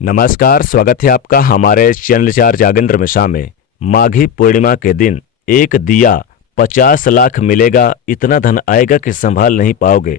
नमस्कार, स्वागत है आपका हमारे चैनल 4 जागेंद्र मिश्रा में। माघी पूर्णिमा के दिन एक दिया 50 लाख मिलेगा, इतना धन आएगा कि संभाल नहीं पाओगे।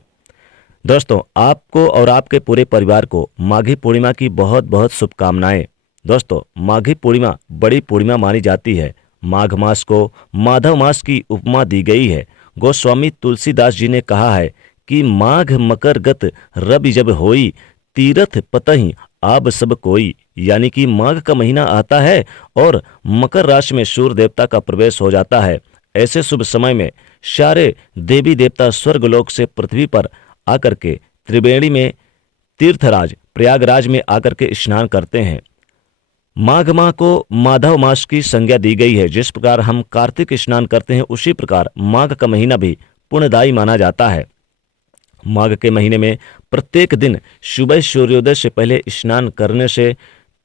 दोस्तों, आपको और आपके पूरे परिवार को माघी पूर्णिमा की बहुत बहुत शुभकामनाएं। दोस्तों, माघी पूर्णिमा बड़ी पूर्णिमा मानी जाती है। माघ मास को माधव मास की उपमा दी गई है। गोस्वामी तुलसीदास जी ने कहा है कि माघ मकर गत रवि जब होई, तीरथ पतहि आब सब कोई। यानी कि माघ का महीना आता है और मकर राशि में सूर्य देवता का प्रवेश हो जाता है। ऐसे शुभ समय में सारे देवी देवता स्वर्गलोक से पृथ्वी पर आकर के त्रिवेणी में तीर्थराज प्रयागराज में आकर के स्नान करते हैं। माघ माह को माधव मास की संज्ञा दी गई है। जिस प्रकार हम कार्तिक स्नान करते हैं, उसी प्रकार माघ का महीना भी पुण्यदायी माना जाता है। माघ के महीने में प्रत्येक दिन सुबह सूर्योदय से पहले स्नान करने से,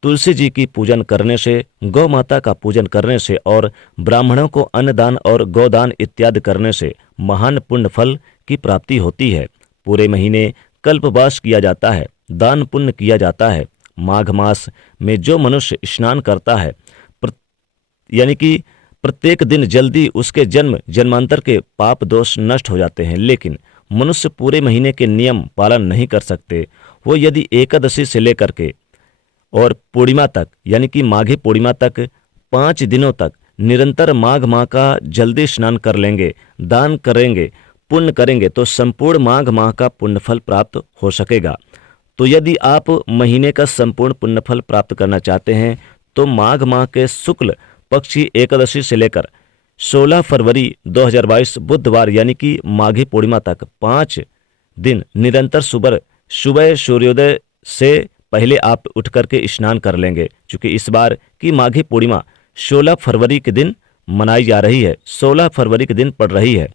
तुलसी जी की पूजन करने से, गौ माता का पूजन करने से और ब्राह्मणों को अन्नदान और गोदान इत्यादि करने से महान पुण्य फल की प्राप्ति होती है। पूरे महीने कल्पवास किया जाता है, दान पुण्य किया जाता है। माघ मास में जो मनुष्य स्नान करता है, यानी कि प्रत्येक दिन जल्दी उसके जन्म जन्मांतर के पाप दोष नष्ट हो जाते हैं। लेकिन मनुष्य पूरे महीने के नियम पालन नहीं कर सकते। वो यदि एकादशी से लेकर के और पूर्णिमा तक, यानी कि माघी पूर्णिमा तक 5 दिनों तक निरंतर माघ माह का जल्दी स्नान कर लेंगे, दान करेंगे, पुण्य करेंगे, तो संपूर्ण माघ माह का पुण्यफल प्राप्त हो सकेगा। तो यदि आप महीने का संपूर्ण पुण्यफल प्राप्त करना चाहते हैं तो माघ माह के शुक्ल पक्ष की एकादशी से लेकर 16 फरवरी 2022 बुधवार यानी कि माघी पूर्णिमा तक 5 दिन निरंतर सुबह सूर्योदय से पहले आप उठ करके स्नान कर लेंगे। क्योंकि इस बार की माघी पूर्णिमा 16 फरवरी के दिन मनाई जा रही है, 16 फरवरी के दिन पड़ रही है।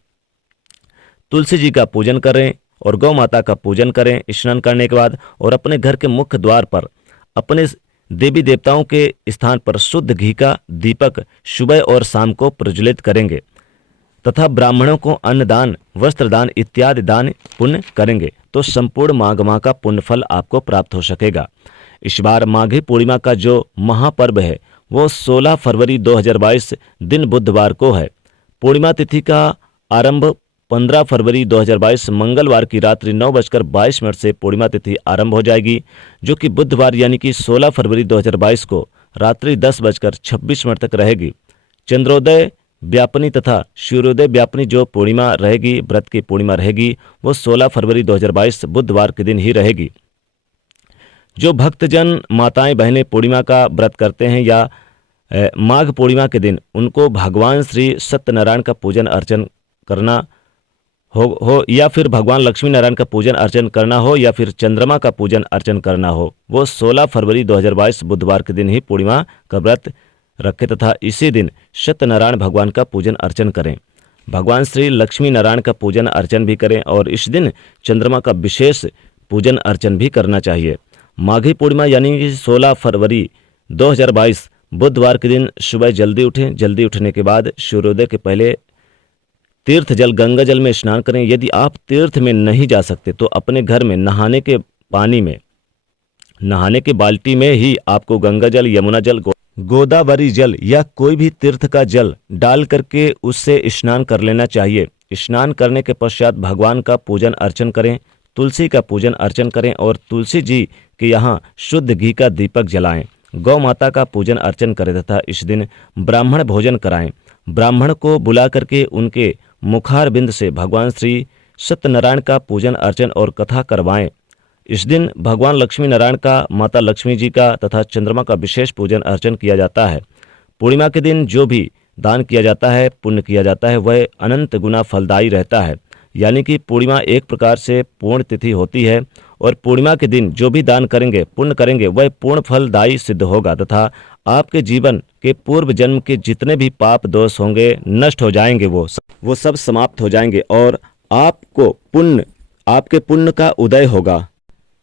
तुलसी जी का पूजन करें और गौ माता का पूजन करें स्नान करने के बाद, और अपने घर के मुख्य द्वार पर अपने देवी देवताओं के स्थान पर शुद्ध घी का दीपक सुबह और शाम को प्रज्वलित करेंगे तथा ब्राह्मणों को अन्नदान, वस्त्रदान इत्यादि दान पुण्य करेंगे तो संपूर्ण माघ माह का पुण्य फल आपको प्राप्त हो सकेगा। इस बार माघी पूर्णिमा का जो महापर्व है वो 16 फरवरी 2022 दिन बुधवार को है। पूर्णिमा तिथि का आरंभ 15 फरवरी 2022 मंगलवार की रात्रि 9:22 से पूर्णिमा तिथि आरंभ हो जाएगी, जो कि बुधवार यानी कि 16 फरवरी 2022 को रात्रि 10:26 तक रहेगी। चंद्रोदय व्यापनी तथा सूर्योदय व्यापनी जो पूर्णिमा रहेगी, व्रत की पूर्णिमा रहेगी, वो 16 फरवरी 2022 बुधवार के दिन ही रहेगी। जो भक्तजन माताएं बहनें पूर्णिमा का व्रत करते हैं या माघ पूर्णिमा के दिन उनको भगवान श्री सत्यनारायण का पूजन अर्चन करना हो या फिर भगवान लक्ष्मी नारायण का पूजन अर्चन करना हो या फिर चंद्रमा का पूजन अर्चन करना हो, वो 16 फरवरी 2022 बुधवार के दिन ही पूर्णिमा का व्रत रखें तथा इसी दिन सत्यनारायण भगवान का पूजन अर्चन करें। भगवान श्री लक्ष्मी नारायण का पूजन अर्चन भी करें और इस दिन चंद्रमा का विशेष पूजन अर्चन भी करना चाहिए। माघी पूर्णिमा यानी कि 16 फरवरी 2022 बुधवार के दिन सुबह जल्दी उठें। जल्दी उठने के बाद सूर्योदय के पहले तीर्थ जल गंगा जल में स्नान करें। यदि आप तीर्थ में नहीं जा सकते तो अपने घर में नहाने के पानी में, नहाने के बाल्टी में ही आपको गंगा जल, यमुना जल, गोदावरी जल या कोई भी तीर्थ का जल डाल करके उससे स्नान कर लेना चाहिए। स्नान करने के पश्चात भगवान का पूजन अर्चन करें, तुलसी का पूजन अर्चन करें और तुलसी जी के यहाँ शुद्ध घी का दीपक जलाएं। गौ माता का पूजन अर्चन करें तथा इस दिन ब्राह्मण भोजन कराएं। ब्राह्मण को बुला करके उनके मुखार बिंद से भगवान श्री सत्यनारायण का पूजन अर्चन और कथा करवाएं। इस दिन भगवान लक्ष्मी नारायण का, माता लक्ष्मी जी का तथा चंद्रमा का विशेष पूजन अर्चन किया जाता है। पूर्णिमा के दिन जो भी दान किया जाता है, पुण्य किया जाता है, वह अनंत गुना फलदायी रहता है। यानी कि पूर्णिमा एक प्रकार से पूर्ण तिथि होती है और पूर्णिमा के दिन जो भी दान करेंगे, पुण्य करेंगे, वह पूर्ण फलदायी सिद्ध होगा तथा आपके जीवन के पूर्व जन्म के जितने भी पाप दोष होंगे नष्ट हो जाएंगे, वो सब समाप्त हो जाएंगे और आपके पुण्य का उदय होगा।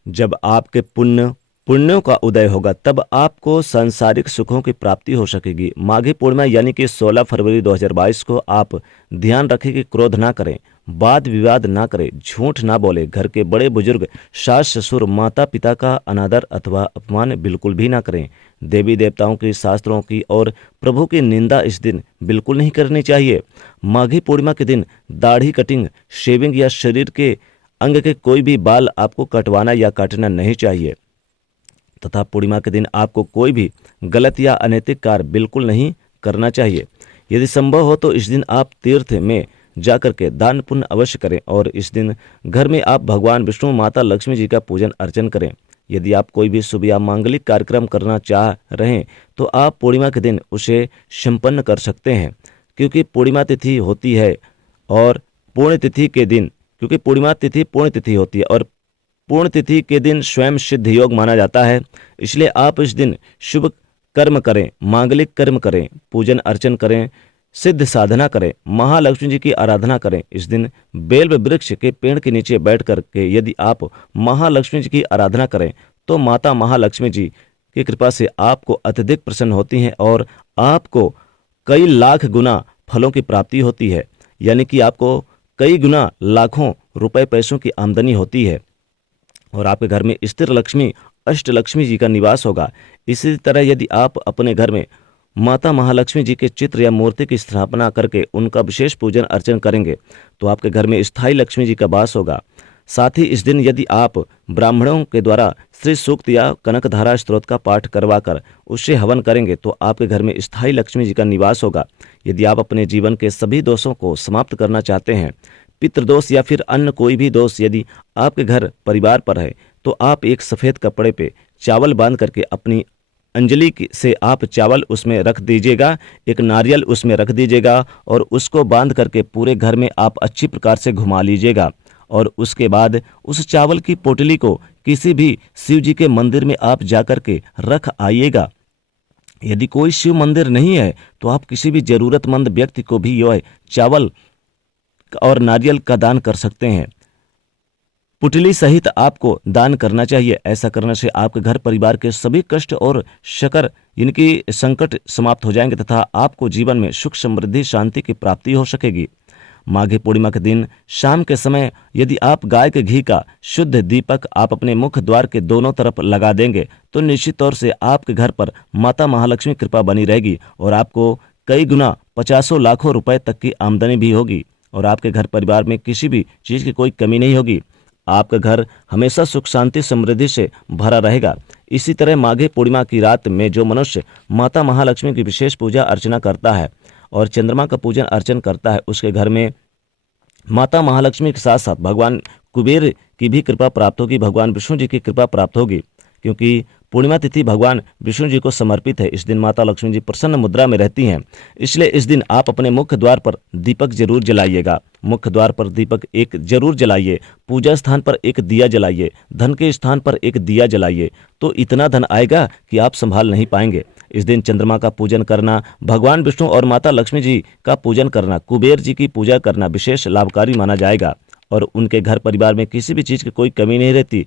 जब आपके पुण्यों का उदय होगा तब आपको सांसारिक सुखों की प्राप्ति हो सकेगी। माघी पूर्णिमा यानी कि 16 फरवरी 2022 को आप ध्यान रखें कि क्रोध ना करें। वाद विवाद ना करें, झूठ ना बोले, घर के बड़े बुजुर्ग, सास ससुर, माता पिता का अनादर अथवा अपमान बिल्कुल भी ना करें। देवी देवताओं की, शास्त्रों की और प्रभु की निंदा इस दिन बिल्कुल नहीं करनी चाहिए। माघी पूर्णिमा के दिन दाढ़ी कटिंग, शेविंग या शरीर के अंग के कोई भी बाल आपको कटवाना या काटना नहीं चाहिए तथा पूर्णिमा के दिन आपको कोई भी गलत या अनैतिक कार्य बिल्कुल नहीं करना चाहिए। यदि संभव हो तो इस दिन आप तीर्थ में जाकर के दान पुण्य अवश्य करें और इस दिन घर में आप भगवान विष्णु, माता लक्ष्मी जी का पूजन अर्चन करें। यदि आप कोई भी शुभ या मांगलिक कार्यक्रम करना चाह रहे हैं तो आप पूर्णिमा के दिन उसे संपन्न कर सकते हैं, क्योंकि पूर्णिमा तिथि होती है और पूर्ण तिथि के दिन क्योंकि पूर्णिमा तिथि पूर्ण तिथि होती है और पूर्ण तिथि के दिन स्वयं सिद्ध योग माना जाता है। इसलिए आप इस दिन शुभ कर्म करें, मांगलिक कर्म करें, पूजन अर्चन करें, सिद्ध साधना करें, महालक्ष्मी जी की आराधना करें। इस दिन बेल वृक्ष के पेड़ के नीचे बैठ करके यदि आप महालक्ष्मी जी की आराधना करें तो माता महालक्ष्मी जी की कृपा से आपको अत्यधिक प्रसन्न होती हैं और आपको कई लाख गुना फलों की प्राप्ति होती है, यानी कि आपको कई गुना लाखों रुपए पैसों की आमदनी होती है और आपके घर में स्थिर लक्ष्मी, अष्ट लक्ष्मी जी का निवास होगा। इसी तरह यदि आप अपने घर में माता महालक्ष्मी जी के चित्र या मूर्ति की स्थापना करके उनका विशेष पूजन अर्चन करेंगे तो आपके घर में स्थायी लक्ष्मी जी का वास होगा। साथ ही इस दिन यदि आप ब्राह्मणों के द्वारा श्री सूक्त या कनकधारा स्त्रोत का पाठ करवाकर उससे हवन करेंगे तो आपके घर में स्थायी लक्ष्मी जी का निवास होगा। यदि आप अपने जीवन के सभी दोषों को समाप्त करना चाहते हैं, पितृदोष या फिर अन्य कोई भी दोष यदि आपके घर परिवार पर है, तो आप एक सफ़ेद कपड़े पे चावल बांध करके अपनी अंजलि से आप चावल उसमें रख दीजिएगा, एक नारियल उसमें रख दीजिएगा और उसको बांध करके पूरे घर में आप अच्छी प्रकार से घुमा लीजिएगा और उसके बाद उस चावल की पोटली को किसी भी शिव जी के मंदिर में आप जाकर के रख आइएगा। यदि कोई शिव मंदिर नहीं है तो आप किसी भी जरूरतमंद व्यक्ति को भी यह चावल और नारियल का दान कर सकते हैं। पुटली सहित आपको दान करना चाहिए। ऐसा करने से आपके घर परिवार के सभी कष्ट और शकर इनकी संकट समाप्त हो जाएंगे तथा आपको जीवन में सुख, समृद्धि, शांति की प्राप्ति हो सकेगी। माघी पूर्णिमा के दिन शाम के समय यदि आप गाय के घी का शुद्ध दीपक आप अपने मुख द्वार के दोनों तरफ लगा देंगे तो निश्चित तौर से आपके घर पर माता महालक्ष्मी कृपा बनी रहेगी और आपको कई गुना 50 लाखों रुपए तक की आमदनी भी होगी और आपके घर परिवार में किसी भी चीज़ की कोई कमी नहीं होगी। आपका घर हमेशा सुख, शांति, समृद्धि से भरा रहेगा। इसी तरह माघी पूर्णिमा की रात में जो मनुष्य माता महालक्ष्मी की विशेष पूजा अर्चना करता है और चंद्रमा का पूजन अर्चन करता है, उसके घर में माता महालक्ष्मी के साथ साथ भगवान कुबेर की भी कृपा प्राप्त होगी, भगवान विष्णु जी की कृपा प्राप्त होगी, क्योंकि पूर्णिमा तिथि भगवान विष्णु जी को समर्पित है। इस दिन माता लक्ष्मी जी प्रसन्न मुद्रा में रहती हैं, इसलिए इस दिन आप अपने मुख्य द्वार पर दीपक जरूर जलाइएगा। मुख्य द्वार पर दीपक एक जरूर जलाइए, पूजा स्थान पर एक दिया जलाइए, धन के स्थान पर एक दिया जलाइए, तो इतना धन आएगा कि आप संभाल नहीं पाएंगे। इस दिन चंद्रमा का पूजन करना, भगवान विष्णु और माता लक्ष्मी जी का पूजन करना, कुबेर जी की पूजा करना विशेष लाभकारी माना जाएगा और उनके घर परिवार में किसी भी चीज़ की कोई कमी नहीं रहती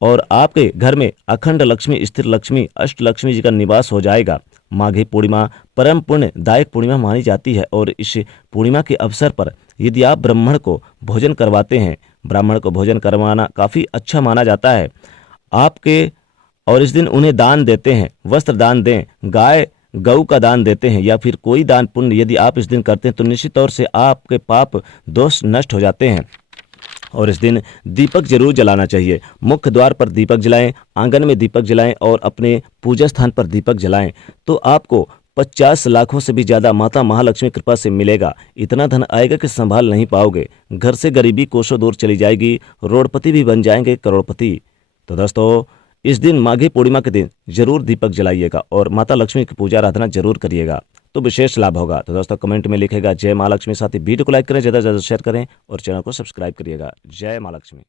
और आपके घर में अखंड लक्ष्मी, स्थिर लक्ष्मी, अष्ट लक्ष्मी जी का निवास हो जाएगा। माघी पूर्णिमा परम पुण्यदायक पूर्णिमा मानी जाती है और इस पूर्णिमा के अवसर पर यदि आप ब्राह्मण को भोजन करवाते हैं, ब्राह्मण को भोजन करवाना काफ़ी अच्छा माना जाता है आपके, और इस दिन उन्हें दान देते हैं, वस्त्र दान दें, गाय गऊ का दान देते हैं या फिर कोई दान पुण्य यदि आप इस दिन करते हैं तो निश्चित तौर से आपके पाप दोष नष्ट हो जाते हैं। और इस दिन दीपक जरूर जलाना चाहिए। मुख्य द्वार पर दीपक जलाएं, आंगन में दीपक जलाएं और अपने पूजा स्थान पर दीपक जलाएं तो आपको 50 लाखों से भी ज़्यादा माता महालक्ष्मी कृपा से मिलेगा। इतना धन आएगा कि संभाल नहीं पाओगे। घर से गरीबी कोसों दूर चली जाएगी, रोडपति भी बन जाएंगे करोड़पति। तो दोस्तों, इस दिन माघी पूर्णिमा के दिन जरूर दीपक जलाइएगा और माता लक्ष्मी की पूजा आराधना जरूर करिएगा तो विशेष लाभ होगा। तो दोस्तों, कमेंट में लिखेगा जय माँ लक्ष्मी। साथ ही वीडियो को लाइक करें, ज़्यादा से ज़्यादा शेयर करें और चैनल को सब्सक्राइब करिएगा। जय माँ लक्ष्मी।